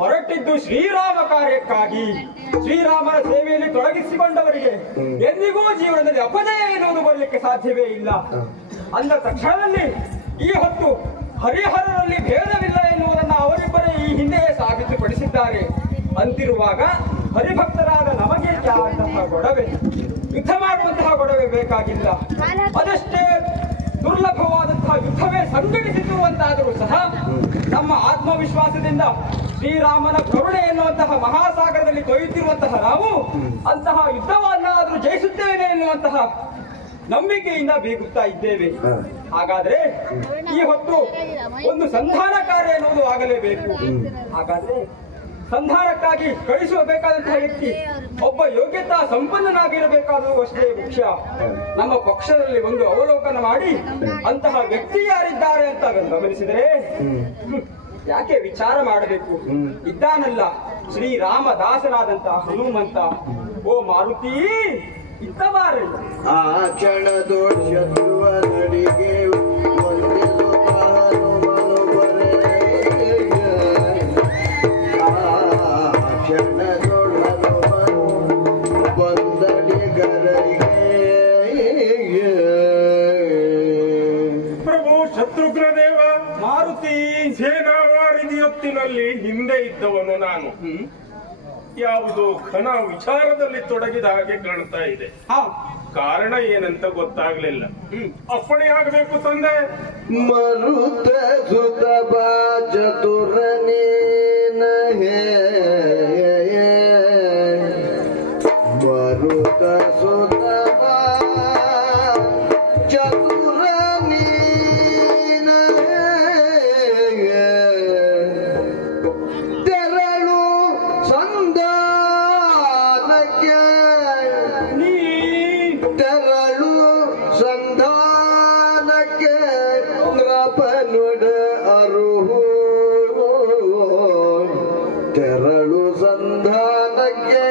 ಹೊರಟಿದ್ದು ಶ್ರೀರಾಮ ಕಾರ್ಯಕ್ಕಾಗಿ. ಶ್ರೀರಾಮನ ಸೇವೆಯಲ್ಲಿ ತೊಡಗಿಸಿಕೊಂಡವರಿಗೆ ಎಂದಿಗೂ ಜೀವನದಲ್ಲಿ ಅಪಜಯ ಎನ್ನುವುದು ಬರಲಿಕ್ಕೆ ಸಾಧ್ಯವೇ ಇಲ್ಲ. ಅಂದ ತಕ್ಷಣದಲ್ಲಿ ಈ ಹೊತ್ತು ಹರಿಹರರಲ್ಲಿ ಭೇದವಿಲ್ಲ ಎನ್ನುವುದನ್ನು ಅವರಿಬ್ಬರೇ ಈ ಹಿಂದೆಯೇ ಸಾಬೀತುಪಡಿಸಿದ್ದಾರೆ. ಅಂತಿರುವಾಗ ಹರಿಭಕ್ತರಾದ ನಮಗೆ ಅಂತಹ ಗೊಡವೆ, ಯುದ್ಧ ಮಾಡುವಂತಹ ಗೊಡವೆ ಬೇಕಾಗಿಲ್ಲ. ಅದಷ್ಟೇ ದುರ್ಲಭವಾದಂತಹ ಯುದ್ಧವೇ ಸಂಘಟಿಸಿರುವಂತಾದರೂ ಸಹ ನಮ್ಮ ಆತ್ಮವಿಶ್ವಾಸದಿಂದ ಶ್ರೀರಾಮನ ಕರುಣೆ ಎನ್ನುವಂತಹ ಮಹಾಸಾಗರದಲ್ಲಿ ತೊಯ್ಯುತ್ತಿರುವಂತಹ ನಾವು ಅಂತಹ ಯುದ್ಧವನ್ನಾದರೂ ಜಯಿಸುತ್ತೇವೆ ಎನ್ನುವಂತಹ ನಂಬಿಕೆಯಿಂದ ಬೀಗುತ್ತಾ ಇದ್ದೇವೆ. ಹಾಗಾದ್ರೆ ಈ ಹೊತ್ತು ಒಂದು ಸಂಧಾನ ಕಾರ್ಯ ಎನ್ನುವುದು ಆಗಲೇಬೇಕು. ಹಾಗಾದ್ರೆ ಸಂಧಾನಕ್ಕಾಗಿ ಕಳಿಸಬೇಕಾದಂತಹ ವ್ಯಕ್ತಿ ಒಬ್ಬ ಯೋಗ್ಯತಾ ಸಂಪನ್ನನಾಗಿರಬೇಕಾದರೂ ಅಷ್ಟೇ ಮುಖ್ಯ. ನಮ್ಮ ಪಕ್ಷದಲ್ಲಿ ಒಂದು ಅವಲೋಕನ ಮಾಡಿ ಅಂತಹ ವ್ಯಕ್ತಿ ಯಾರಿದ್ದಾರೆ ಅಂತ ಗಮನಿಸಿದರೆ ಯಾಕೆ ವಿಚಾರ ಮಾಡಬೇಕು? ಇದ್ದಾನಲ್ಲ ಶ್ರೀರಾಮದಾಸನಾದಂತಹ ಹನುಮಂತ. ಓ ಮಾರುತಿ, ಇದ್ದವಾರೆ ಆ ಕ್ಷಣದೋಷ ನಡಿಗೆ ಪ್ರಭು ಶತ್ರುಘ್ನ ದೇವ, ಮಾರುತಿ ಸೇನಾವಾರಿದಿಯೊತ್ತಿನಲ್ಲಿ ಹಿಂದೆ ಇದ್ದವನು ನಾನು. ಯಾವುದೋ ಘನ ವಿಚಾರದಲ್ಲಿ ತೊಡಗಿದ ಹಾಗೆ ಕಾಣ್ತಾ ಇದೆ. ಕಾರಣ ಏನಂತ ಗೊತ್ತಾಗ್ಲಿಲ್ಲ. ಅಪ್ಪಣೆ ಆಗಬೇಕು ತಂದೆ. ಮರುತ ಸುತ ಚತುರನೇನ ಮರುತ ಸುತ ತೆರಳು ಸಂಧಾನಕ್ಕೆ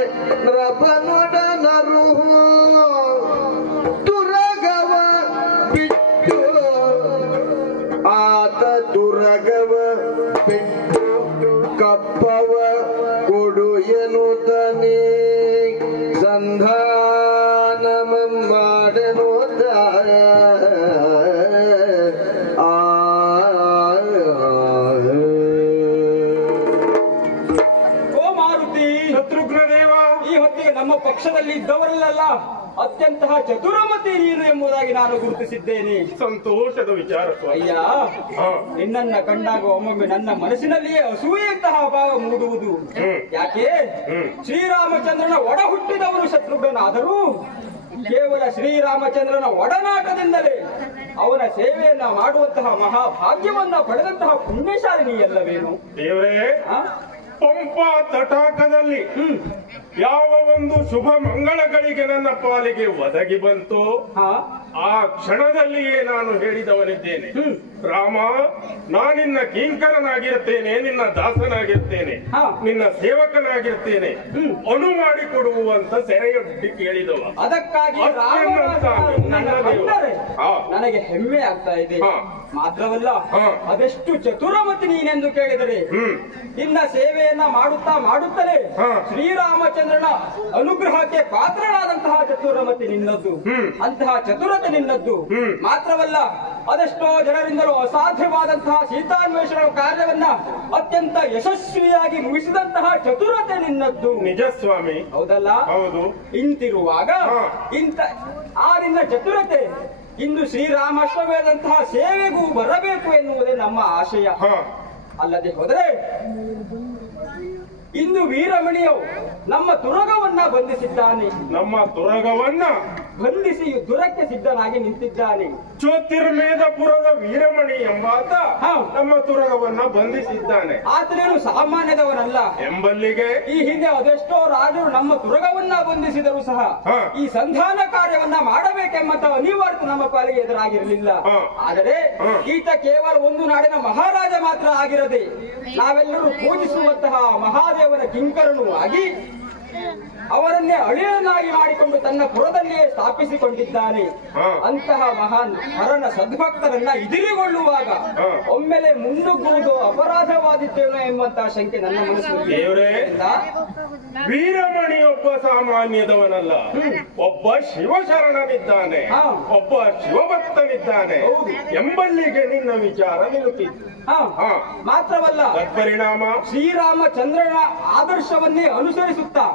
ನೃಪನುಡನರು ತುರಗವ ಬಿಟ್ಟು ಆತ ತುರಗವ ಬಿಟ್ಟು ಕಪ್ಪವ ಕೊಡು ಎನ್ನುತ್ತಾನೆ. ಸಂಧಾನ ಮಾಡನು ನಮ್ಮ ಪಕ್ಷದಲ್ಲಿ ಇದ್ದವರಲ್ಲ ಅತ್ಯಂತ ಚತುರಮತಿ ನೀನು ಎಂಬುದಾಗಿ ನಾನು ಗುರುತಿಸಿದ್ದೇನೆ. ಸಂತೋಷದ ವಿಚಾರ. ಅಯ್ಯ, ನಿನ್ನನ್ನ ಕಂಡಾಗ ಒಮ್ಮೊಮ್ಮೆ ನನ್ನ ಮನಸ್ಸಿನಲ್ಲಿಯೇ ಅಸೂಯೆಯಂತಹ ಭಾವ ಮೂಡುವುದು. ಯಾಕೆ? ಶ್ರೀರಾಮಚಂದ್ರನ ಒಡ ಹುಟ್ಟಿದವನು ಶತ್ರುಘ್ನಾದರೂ ಕೇವಲ ಶ್ರೀರಾಮಚಂದ್ರನ ಒಡನಾಟದಿಂದಲೇ ಅವನ ಸೇವೆಯನ್ನ ಮಾಡುವಂತಹ ಮಹಾಭಾಗ್ಯವನ್ನ ಪಡೆದಂತಹ ಪುಣ್ಯಶಾಲಿನಿ ಅಲ್ಲವೇನು? ದೇವರೇ, ಪಂಪಾ ತಟಾಕದಲ್ಲಿ ಯಾವ ಒಂದು ಶುಭ ಮಂಗಳಗಳಿಗೆ ನನ್ನ ಪಾಲಿಗೆ ಒದಗಿ ಬಂತು ಆ ಕ್ಷಣದಲ್ಲಿಯೇ ನಾನು ಹೇಳಿದವನಿದ್ದೇನೆ. ರಾಮ, ನಾನಿನ್ನ ಕಿಂಕರನಾಗಿರ್ತೇನೆ, ನಿನ್ನ ದಾಸನಾಗಿರ್ತೇನೆ, ನಿನ್ನ ಸೇವಕನಾಗಿರ್ತೇನೆ, ಅನು ಮಾಡಿಕೊಡುವಂತ ಸೆರೆಯೊಡ್ಡಿ ಕೇಳಿದವ. ಅದಕ್ಕಾಗಿ ನನಗೆ ಹೆಮ್ಮೆ ಆಗ್ತಾ ಇದೆ. ಮಾತ್ರವಲ್ಲ, ಅದೆಷ್ಟು ಚತುರಮತಿ ನೀನೆಂದು ಕೇಳಿದರೆ ನಿನ್ನ ಸೇವೆಯನ್ನ ಮಾಡುತ್ತಲೇ ಶ್ರೀರಾಮಚಂದ್ರನ ಅನುಗ್ರಹಕ್ಕೆ ಪಾತ್ರನಾದಂತಹ ಚತುರಮತಿ ನಿನ್ನದ್ದು, ಅಂತಹ ಚತುರತೆ ನಿನ್ನದ್ದು. ಮಾತ್ರವಲ್ಲ, ಅದೆಷ್ಟೋ ಜನರಿಂದಲೂ ಅಸಾಧ್ಯವಾದಂತಹ ಸೀತಾನ್ವೇಷಣ ಕಾರ್ಯವನ್ನ ಅತ್ಯಂತ ಯಶಸ್ವಿಯಾಗಿ ಮುಗಿಸಿದಂತಹ ಚತುರತೆ ನಿನ್ನದ್ದು. ನಿಜ ಸ್ವಾಮಿ, ಹೌದಲ್ಲ? ಹೌದು. ಇಂತಿರುವಾಗ ಆ ನಿನ್ನ ಚತುರತೆ ಇಂದು ಶ್ರೀರಾಮಾಶ್ರಮದಂತಹ ಸೇವೆಗೂ ಬರಬೇಕು ಎನ್ನುವುದೇ ನಮ್ಮ ಆಶಯ. ಅಲ್ಲದೆ ಹೋದರೆ ಇಂದು ವೀರಮಣಿಯು ನಮ್ಮ ತುರಗವನ್ನ ಬಂಧಿಸಿದ್ದಾನೆ. ನಮ್ಮ ತುರಗವನ್ನ ಬಂಧಿಸಿ ಯುದ್ಧಕ್ಕೆ ಸಿದ್ಧನಾಗಿ ನಿಂತಿದ್ದಾನೆ. ಜ್ಯೋತಿರ್ಮೇಧಪುರದ ವೀರಮಣಿ ಎಂಬಾತ ನಮ್ಮ ತುರಗವನ್ನ ಬಂಧಿಸಿದ್ದಾನೆ. ಆತನೇನು ಸಾಮಾನ್ಯದವನಲ್ಲ ಎಂಬಲ್ಲಿಗೆ ಈ ಹಿಂದೆ ಅದೆಷ್ಟೋ ರಾಜರು ನಮ್ಮ ತುರಗವನ್ನ ಬಂಧಿಸಿದರೂ ಸಹ ಈ ಸಂಧಾನ ಕಾರ್ಯವನ್ನ ಮಾಡಬೇಕೆಂಬಂತ ಅನಿವಾರ್ಯತೆ ನಮ್ಮ ಪಾಲಿಗೆ ಎದುರಾಗಿರಲಿಲ್ಲ. ಆದರೆ ಈತ ಕೇವಲ ಒಂದು ನಾಡಿನ ಮಹಾರಾಜ ಮಾತ್ರ ಆಗಿರದೆ ನಾವೆಲ್ಲರೂ ಪೂಜಿಸುವಂತಹ ಮಹಾದೇವನ ಕಿಂಕರನೂ ಆಗಿ ಅವರನ್ನೇ ಅಳಿಯನ್ನಾಗಿ ಮಾಡಿಕೊಂಡು ತನ್ನ ಪುರದಲ್ಲಿಯೇ ಸ್ಥಾಪಿಸಿಕೊಂಡಿದ್ದಾನೆ. ಅಂತಹ ಮಹಾನ್ ಹರನ ಸದ್ಭಕ್ತರನ್ನ ಇದಿರಿಗೊಳ್ಳುವಾಗ ಒಮ್ಮೆಲೆ ಮುನ್ನುಗ್ಗುವುದು ಅಪರಾಧವಾದಿತ್ತೇನೋ ಎಂಬಂತಹ ಶಂಕೆ ನನ್ನ ಮನಸ್ಸಿನಲ್ಲಿ. ವೀರಮಣಿ ಒಬ್ಬ ಸಾಮಾನ್ಯದವನಲ್ಲ, ಒಬ್ಬ ಶಿವಶರಣನಿದ್ದಾನೆ, ಒಬ್ಬ ಶಿವಭಕ್ತನಿದ್ದಾನೆ ಎಂಬಲ್ಲಿಗೆ ನಿನ್ನ ವಿಚಾರ ನಿಲುಕಿತ್ತು. ಮಾತ್ರವಲ್ಲ, ಪರಿಣಾಮ ಶ್ರೀರಾಮಚಂದ್ರನ ಆದರ್ಶವನ್ನೇ ಅನುಸರಿಸುತ್ತಾ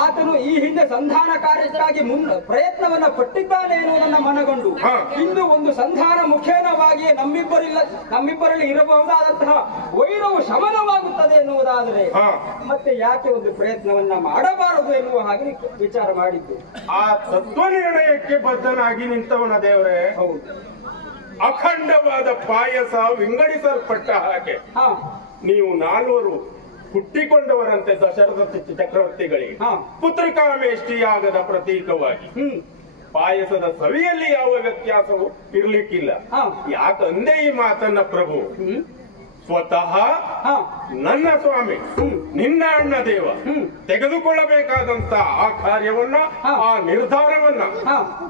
ಆತನು ಈ ಹಿಂದೆ ಸಂಧಾನ ಕಾರ್ಯಕ್ಕಾಗಿ ಪ್ರಯತ್ನವನ್ನ ಪಟ್ಟಿದ್ದಾನೆ ಎನ್ನುವುದನ್ನ ಮನಗೊಂಡು ಇಂದು ಒಂದು ಸಂಧಾನ ಮುಖೇನವಾಗಿಯೇ ನಮ್ಮಿಬ್ಬರಲ್ಲಿ ಇರಬಹುದಾದಂತಹ ವೈರವು ಶಮನವಾಗುತ್ತದೆ ಎನ್ನುವುದಾದರೆ ಮತ್ತೆ ಯಾಕೆ ಒಂದು ಪ್ರಯತ್ನವನ್ನ ಮಾಡಬಾರದು ಎನ್ನುವ ಹಾಗೆ ವಿಚಾರ ಮಾಡಿದ್ದು. ಆ ತತ್ವ ನಿರ್ಣಯಕ್ಕೆ ಬದ್ಧನಾಗಿ ನಿಂತವನ ದೇವರೇ. ಹೌದು. ಅಖಂಡವಾದ ಪಾಯಸ ವಿಂಗಡಿಸಲ್ಪಟ್ಟ ಹಾಗೆ ನೀವು ನಾಲ್ವರು ಹುಟ್ಟಿಕೊಂಡವರಂತೆ ದಶರಥ ಚಕ್ರವರ್ತಿಗಳಿಗೆ ಪುತ್ರಿಕಾಮೇಷ್ಟಿಯಾಗದ ಪ್ರತೀಕವಾಗಿ ಪಾಯಸದ ಸವಿಯಲ್ಲಿ ಯಾವ ವ್ಯತ್ಯಾಸವೂ ಇರ್ಲಿಕ್ಕಿಲ್ಲ. ಯಾಕಂದೆ ಈ ಮಾತನ್ನ ಪ್ರಭು ಸ್ವತಃ ನನ್ನ ಸ್ವಾಮಿ ನಿನ್ನ ಅಣ್ಣ ದೇವ ತೆಗೆದುಕೊಳ್ಳಬೇಕಾದಂತ ಆ ಕಾರ್ಯವನ್ನ, ಆ ನಿರ್ಧಾರವನ್ನ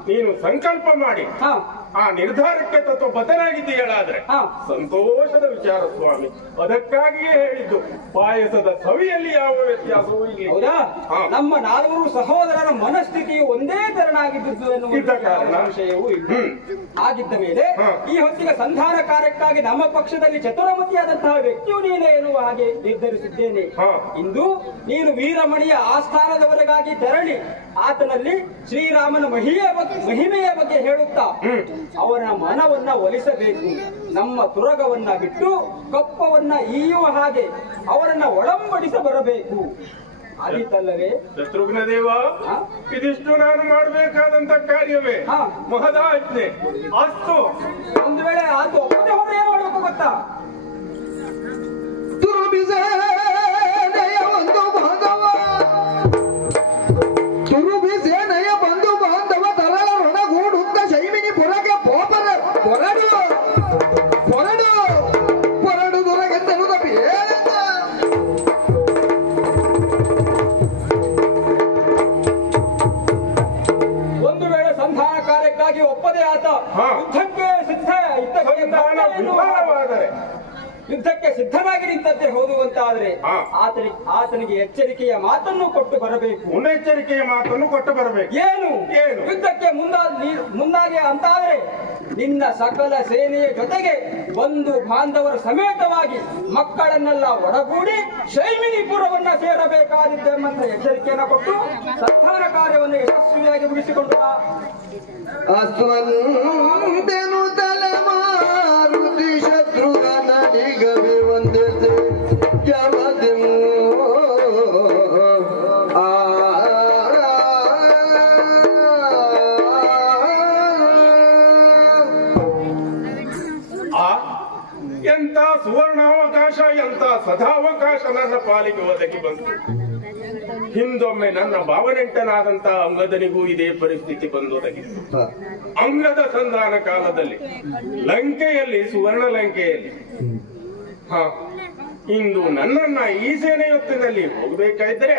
ನೀನು ಸಂಕಲ್ಪ ಮಾಡಿ ಆ ನಿರ್ಧಾರಕ್ಕೆ ಬದ್ಧನಾಗಿದ್ದೀಯಳಾದ್ರೆ ಸಂತೋಷದ ವಿಚಾರ ಸ್ವಾಮಿ. ಅದಕ್ಕಾಗಿಯೇ ಹೇಳಿದ್ದು ಪಾಯಸದ ಸವಿಯಲ್ಲಿ ಯಾವ ವ್ಯತ್ಯಾಸವೂ ಇಲ್ಲ. ನಮ್ಮ ನಾಲ್ವರು ಸಹೋದರರ ಮನಸ್ಥಿತಿಯು ಒಂದೇ ತೆರನಾಗಿದ್ದು ಎನ್ನುವ ವಿಷಯವೂ ಆಗಿದ್ದ ಮೇಲೆ ಈ ಹೊತ್ತಿಗೆ ಸಂಧಾನ ಕಾರ್ಯಕ್ಕಾಗಿ ನಮ್ಮ ಪಕ್ಷದಲ್ಲಿ ಚತುರಮತಿಯಾದಂತಹ ವ್ಯಕ್ತಿಯು ನೀನೇ ಎನ್ನುವ ಹಾಗೆ ನಿರ್ಧರಿಸಿದ್ದೇನೆ. ಇಂದು ನೀನು ವೀರಮಣಿಯ ಆಸ್ಥಾನದವರೆಗಾಗಿ ತೆರಳಿ ಆತನಲ್ಲಿ ಶ್ರೀರಾಮನ ಮಹಿಮೆಯ ಬಗ್ಗೆ ಹೇಳುತ್ತಾ ಅವನ ಮನವನ್ನ ಒಲಿಸಬೇಕು. ನಮ್ಮ ತುರಗವನ್ನ ಬಿಟ್ಟು ಕಪ್ಪವನ್ನ ಈಯುವ ಹಾಗೆ ಅವರನ್ನ ಒಳಂಬಡಿಸ ಬರಬೇಕು. ಆದಿತ್ತಲ್ಲವೇ ಶತ್ರುಘ್ನ ದೇವ? ಇದಿಷ್ಟು ನಾನು ಮಾಡಬೇಕಾದಂತ ಕಾರ್ಯವೇ? ಮಹದಾಜ್ಞೆ. ಅಷ್ಟು ಒಂದು ವೇಳೆ ಆತ ಒಪ್ಪದೆ ಹೋದ್ರೆ ಏನ್ ಮಾಡಬೇಕು ಗೊತ್ತಾ? ತುರುಬಿಸೇನೆಯ ಬಂಧು ಬಾಂಧವ ತರಳ ಋಣಗೂಡುತ್ತ ಶೈಮಿನಿ ಪುರಕ್ಕೆ ಪೋಪರ ಪೊರಡು ಪೊರಡು ಪೊರಡು ದೊರಗೆಂದನು ತಪ್ಪಿ ಒಂದು ವೇಳೆ ಸಂಧಾನ ಕಾರ್ಯಕ್ಕಾಗಿ ಒಪ್ಪದೆ ಆತ ಯುದ್ಧಕ್ಕೆ ಯುದ್ಧಕ್ಕೆ ಸಿದ್ಧನಾಗಿ ನಿಂತಂತೆ ಹೋಗುವಂತಾದ್ರೆ ಆತನಿಗೆ ಎಚ್ಚರಿಕೆಯ ಮಾತನ್ನು ಕೊಟ್ಟು ಬರಬೇಕು. ಮುನ್ನೆಚ್ಚರಿಕೆಯ ಮಾತನ್ನು ಕೊಟ್ಟು ಬರಬೇಕು. ಏನು ಯುದ್ಧಕ್ಕೆ ಮುಂದಾಗಿ ಅಂತಾದ್ರೆ ನಿನ್ನ ಸಕಲ ಸೇನೆಯ ಜೊತೆಗೆ ಬಂಧು ಬಾಂಧವರ ಸಮೇತವಾಗಿ ಮಕ್ಕಳನ್ನೆಲ್ಲ ಒಡಗೂಡಿ ಶೈಮಿನಿಪುರವನ್ನ ಸೇರಬೇಕಾದಿದ್ದೆಂಬಂತ ಎಚ್ಚರಿಕೆಯನ್ನು ಕೊಟ್ಟು ಸಂಧಾನ ಕಾರ್ಯವನ್ನು ಯಶಸ್ವಿಯಾಗಿ ಮುಗಿಸಿಕೊಂಡು ಅಸ್ವಂತೆನು ತಲೆಮಾರುತಿ ಶತ್ರುಘ್ನನಿಗವೇ ವಂದಿಸಿ ಜವದಿಮು ಎಂತ ಸುವರ್ಣಾವಕಾಶ, ಎಂತ ಸದಾವಕಾಶ ನನ್ನ ಪಾಲಿಗೆ ಒದಗಿ ಬಂತು. ಹಿಂದೊಮ್ಮೆ ನನ್ನ ಭಾವನೆಂಟನಾದಂತ ಅಂಗದನಿಗೂ ಇದೇ ಪರಿಸ್ಥಿತಿ ಬಂದೊದಗಿತ್ತು. ಅಂಗದ ಸಂಧಾನ ಕಾಲದಲ್ಲಿ ಲಂಕೆಯಲ್ಲಿ, ಸುವರ್ಣ ಲಂಕೆಯಲ್ಲಿ. ಇಂದು ನನ್ನನ್ನ ಈ ಸೇನೆಯೊತ್ತಿನಲ್ಲಿ ಹೋಗಬೇಕಾಯಿದ್ದರೆ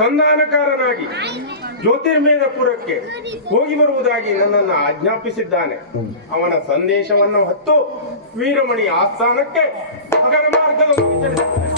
ಸಂಧಾನಕಾರನಾಗಿ ಜ್ಯೋತಿರ್ಮೇಧಪುರಕ್ಕೆ ಹೋಗಿ ಬರುವುದಾಗಿ ನನ್ನನ್ನು ಆಜ್ಞಾಪಿಸಿದ್ದಾನೆ. ಅವನ ಸಂದೇಶವನ್ನು ಹೊತ್ತು ವೀರಮಣಿ ಆಸ್ಥಾನಕ್ಕೆ ಮಗನ ಮಾರ್ಗದಲ್ಲಿ ಚಲಿಸಿದ್ದಾನೆ.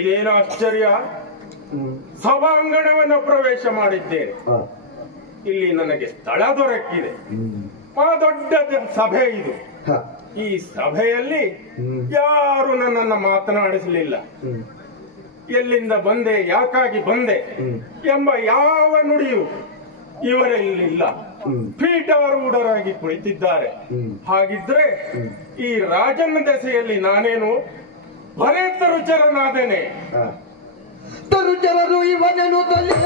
ಇದೇನು ಆಶ್ಚರ್ಯ! ಸಭಾಂಗಣವನ್ನು ಪ್ರವೇಶ ಮಾಡಿದ್ದೇನೆ. ಇಲ್ಲಿ ನನಗೆ ಸ್ಥಳ ದೊರಕಿದೆ. ಆ ದೊಡ್ಡ ಸಭೆ ಇದು. ಈ ಸಭೆಯಲ್ಲಿ ಯಾರು ನನ್ನನ್ನು ಮಾತನಾಡಿಸಲಿಲ್ಲ. ಎಲ್ಲಿಂದ ಬಂದೆ, ಯಾಕಾಗಿ ಬಂದೆ ಎಂಬ ಯಾವ ನುಡಿಯು ಇವರಲ್ಲಿಲ್ಲ. ಪೀಠಾರೂಢರಾಗಿ ಕುಳಿತಿದ್ದಾರೆ. ಹಾಗಿದ್ರೆ ಈ ರಾಜನ ದೆಸೆಯಲ್ಲಿ ನಾನೇನು ಬರೇ ತರುಚರನಾದೇನೆ? ತರುಚರರು ಇವನೆನು ತಲೆ,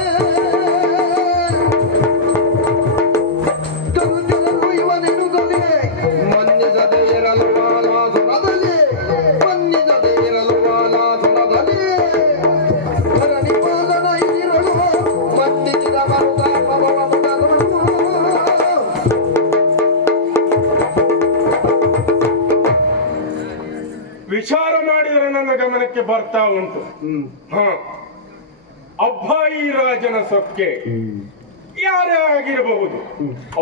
ತರುಚರರು ಇವನೆನು ತಲೆ, ಮನ್ನಿಸದೆ ಇರಲು ವಾಲಾಸುರದಲ್ಲಿ, ಮನ್ನಿಸದೆ ಇರಲು ವಾಲಾಸುರದಲ್ಲಿ, ಧರಣಿ ಪಾಲನ ಇದಿರಲು ಮನ್ನಿಸಿದ ಮರುಗ ಪವಮುಡಗಳು. ವಿಚಾರ ಮಾಡಿದರೆ ನನ್ನ ಗಮನಕ್ಕೆ ಬರ್ತಾ ಉಂಟು. ಅಬ್ಬಾಯಿ ರಾಜನ ಸೊಕ್ಕೆ ಯಾರೇ ಆಗಿರಬಹುದು,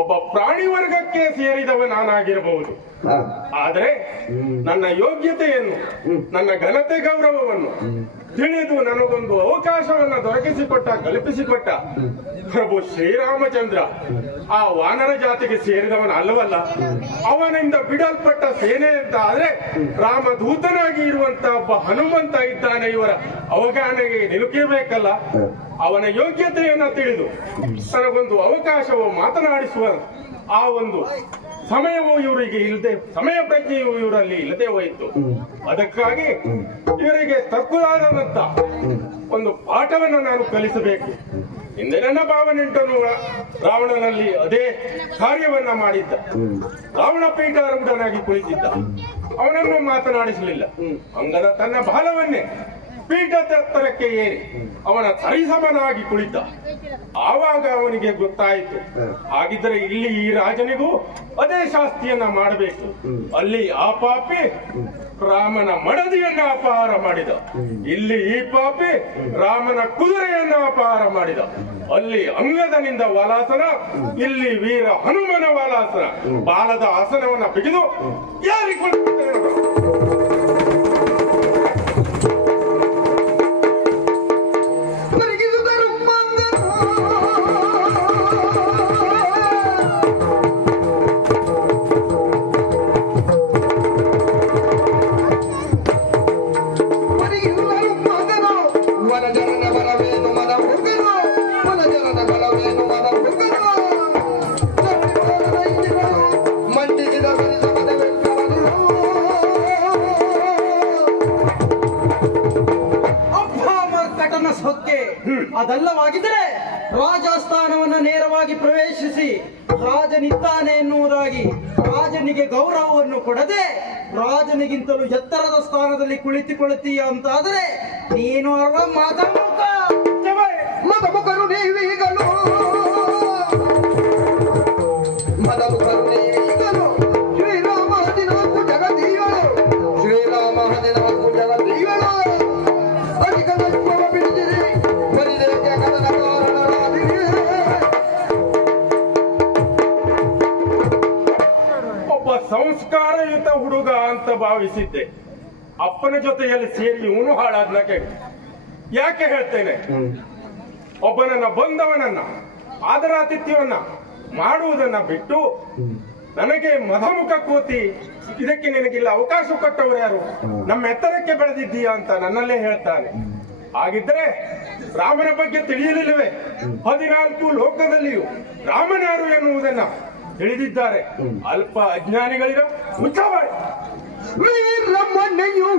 ಒಬ್ಬ ಪ್ರಾಣಿ ವರ್ಗಕ್ಕೆ ಸೇರಿದವ ನಾನಾಗಿರಬಹುದು. ಆದರೆ ನನ್ನ ಯೋಗ್ಯತೆಯನ್ನು, ನನ್ನ ಘನತೆ ಗೌರವವನ್ನು ತಿಳಿದು ನನಗೊಂದು ಅವಕಾಶವನ್ನ ಕಲ್ಪಿಸಿಕೊಟ್ಟ ಪ್ರಭು ಶ್ರೀರಾಮಚಂದ್ರ ಆ ವಾನರ ಜಾತಿಗೆ ಸೇರಿದವನ ಅಲ್ಲವಲ್ಲ. ಅವನಿಂದ ಬಿಡಲ್ಪಟ್ಟ ಸೇನೆ ಅಂತ ಆದ್ರೆ ರಾಮದೂತನಾಗಿ ಇರುವಂತ ಒಬ್ಬ ಹನುಮಂತ ಇದ್ದಾನೆ. ಇವರ ಅವಗಾಹನೆಗೆ ನಿಲುಕಬೇಕಲ್ಲ. ಅವನ ಯೋಗ್ಯತೆಯನ್ನ ತಿಳಿದು ನನಗೊಂದು ಅವಕಾಶವು ಮಾತನಾಡಿಸುವ ಆ ಒಂದು ಸಮಯವೂ ಇವರಿಗೆ ಇಲ್ಲದೆ, ಸಮಯ ಪ್ರಜ್ಞೆಯು ಇವರಲ್ಲಿ ಇಲ್ಲದೆ ಹೋಯಿತು. ಅದಕ್ಕಾಗಿ ಇವರಿಗೆ ತಕ್ಕುದಾದಂತ ಒಂದು ಪಾಠವನ್ನು ನಾನು ಕಲಿಸಬೇಕು. ಹಿಂದೆ ನನ್ನ ಭಾವನೆಂಟನು ರಾವಣನಲ್ಲಿ ಅದೇ ಕಾರ್ಯವನ್ನ ಮಾಡಿದ್ದ. ರಾವಣ ಪೀಠಾರೂಢನಾಗಿ ಕುಳಿತಿದ್ದ. ಅವನನ್ನು ಮಾತನಾಡಿಸಲಿಲ್ಲ. ಅಂಗದ ತನ್ನ ಬಾಲವನ್ನೇ ಪೀಠದೆತ್ತರಕ್ಕೆ ಏರಿ ಅವನ ಸರಿಸಮನಾಗಿ ಕುಳಿತ. ಆವಾಗ ಅವನಿಗೆ ಗೊತ್ತಾಯಿತು, ಹಾಗಿದ್ರೆ ಇಲ್ಲಿ ಈ ರಾಜನಿಗೂ ಅದೇ ಶಾಸ್ತಿಯನ್ನ ಮಾಡಬೇಕು. ಅಲ್ಲಿ ಆ ಪಾಪಿ ರಾಮನ ಮಡದಿಯನ್ನ ಅಪಹಾರ ಮಾಡಿದ, ಇಲ್ಲಿ ಈ ಪಾಪಿ ರಾಮನ ಕುದುರೆಯನ್ನ ಅಪಹಾರ ಮಾಡಿದ. ಅಲ್ಲಿ ಅಂಗದನಿಂದ ವಾಲಾಸನ, ಇಲ್ಲಿ ವೀರ ಹನುಮನ ವಾಲಾಸನ. ಬಾಲದ ಆಸನವನ್ನ ಬಿಗಿದು ಯಾರಿಗೊಳ್ಳುತ್ತೇನೆ. ಅದಲ್ಲವಾಗಿದ್ದರೆ ರಾಜಸ್ಥಾನವನ್ನು ನೇರವಾಗಿ ಪ್ರವೇಶಿಸಿ ರಾಜನಿದ್ದಾನೆ ಎನ್ನುವುದಾಗಿ ರಾಜನಿಗೆ ಗೌರವವನ್ನು ಕೊಡದೆ ರಾಜನಿಗಿಂತಲೂ ಎತ್ತರದ ಸ್ಥಾನದಲ್ಲಿ ಕುಳಿತುಕೊಳ್ಳುತ್ತೀಯ ಅಂತಾದರೆ ನೀನು ಅವರ ಮದಮುಖರು ನೀವೀಗಲು, ಮದಮುಖರು ನೀವೀಗಲು, ಶ್ರೀರಾಮ ಹದಿನಾಲ್ಕು ಜಗದೀಯಳು, ಶ್ರೀರಾಮ ಹದಿನಾಲ್ಕು ಜಗದೀಯಳು. ಅಧಿಕ ನೈಪವ ಬಿಡಿದಿರಿ, ಬರಿದೇಕೆ ಕದನ ಕಾರಣರಾದಿರಿ. ಒಬ್ಬ ಸಂಸ್ಕಾರಯುತ ಹುಡುಗ ಅಂತ ಭಾವಿಸಿದ್ದೆ. ಅಪ್ಪನ ಜೊತೆಯಲ್ಲಿ ಸೇರಿ ಇವನು ಹಾಳಾದ್ನ ಕೇಳಿ. ಯಾಕೆ ಹೇಳ್ತೇನೆ? ಒಬ್ಬನನ್ನ ಬಂದವನನ್ನ ಆದರಾತಿಥ್ಯವನ್ನ ಮಾಡುವುದನ್ನ ಬಿಟ್ಟು ನನಗೆ ಮಧಮುಖ ಕೋತಿ ಇದಕ್ಕೆ ನಿನಗಿಲ್ಲ ಅವಕಾಶ ಕೊಟ್ಟವರು ಯಾರು, ನಮ್ಮ ಎತ್ತರಕ್ಕೆ ಬೆಳೆದಿದ್ದೀಯಾ ಅಂತ ನನ್ನಲ್ಲೇ ಹೇಳ್ತಾನೆ. ಹಾಗಿದ್ರೆ ರಾಮನ ಬಗ್ಗೆ ತಿಳಿಯಲಿಲ್ಲವೇ? 14 ಲೋಕದಲ್ಲಿಯೂ ರಾಮನಾರು ಎನ್ನುವುದನ್ನ ತಿಳಿದಿದ್ದಾರೆ. ಅಲ್ಪ ಅಜ್ಞಾನಿಗಳಿರೋ ಮುಚ್ಚಬಾಯಿ. ವೀರಮ್ಮನೆಯು